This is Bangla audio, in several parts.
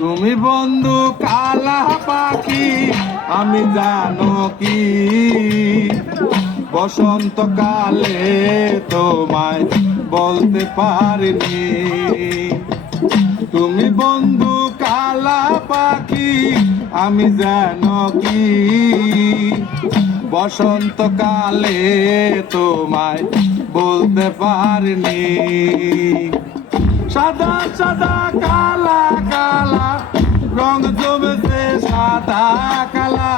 তুমি বন্ধু কালা পাখি আমি জানো কি বসন্তকালে তোমায় বলতে পারিনি। তুমি বন্ধু কালা পাখি আমি জানো কি বসন্তকালে তোমায় বলতে পারিনি। সাদা সাদা কালা কালা রং জমেছে সাদা কালা,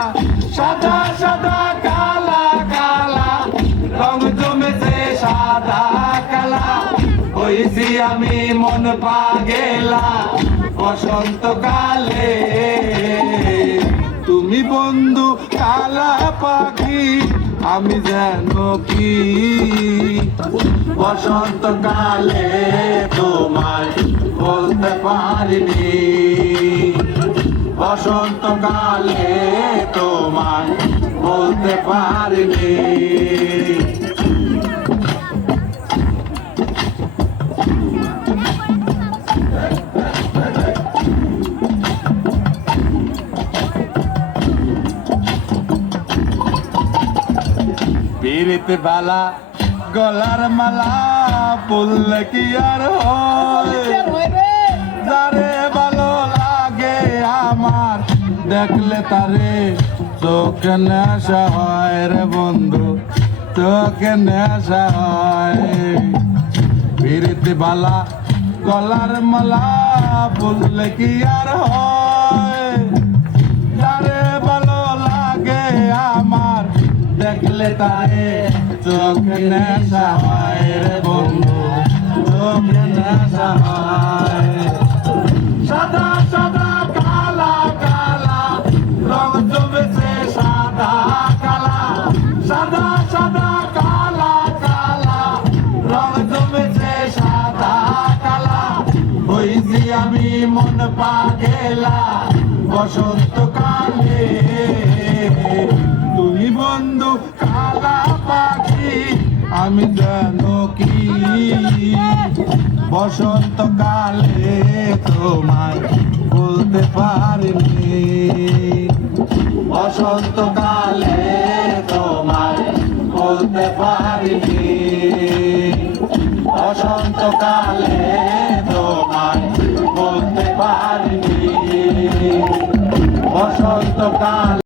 সাদা সাদা কালা কালা রং জমেছে সাদা কালা। হয়েছি আমি মন পাগেলা বসন্তকালে। তুমি বন্ধু কালা পাখি আমি জানো কি বসন্তকালে তোমায় বলতে পারিনি। বসন্তকালে তোমায় বলতে পারিনি। পিরিতে বালা গলার মালা পড়লে কি আর হয়, যারে ভালো লাগে আমার দেখলে তারে চোখে নেশা হয় রে বন্ধু, চোখে নেশা হয়। পিরিতে বালা গলার মালা পড়লে কি আর হয়, যারে ভালো লাগে আমার দেখলে তারে চোখে নেশা হয় রে বন্ধু, চোখে নেশা হয়। সাদা সাদা কালা কালা রং জমেছে সাদা কালা, সাদা সাদা কালা কালা রং জমেছে সাদা কালা। হইছি আমি মন পাগেলা বসন্তকালে। তুমি বন্ধু কালা পাখি আমি জানো কি বসন্তকালে তোমায় বলতে পারিনি। বসন্তকালে তোমায় বলতে পারিনি। বসন্তকালে তোমায় বলতে পারিনি। বসন্তকাল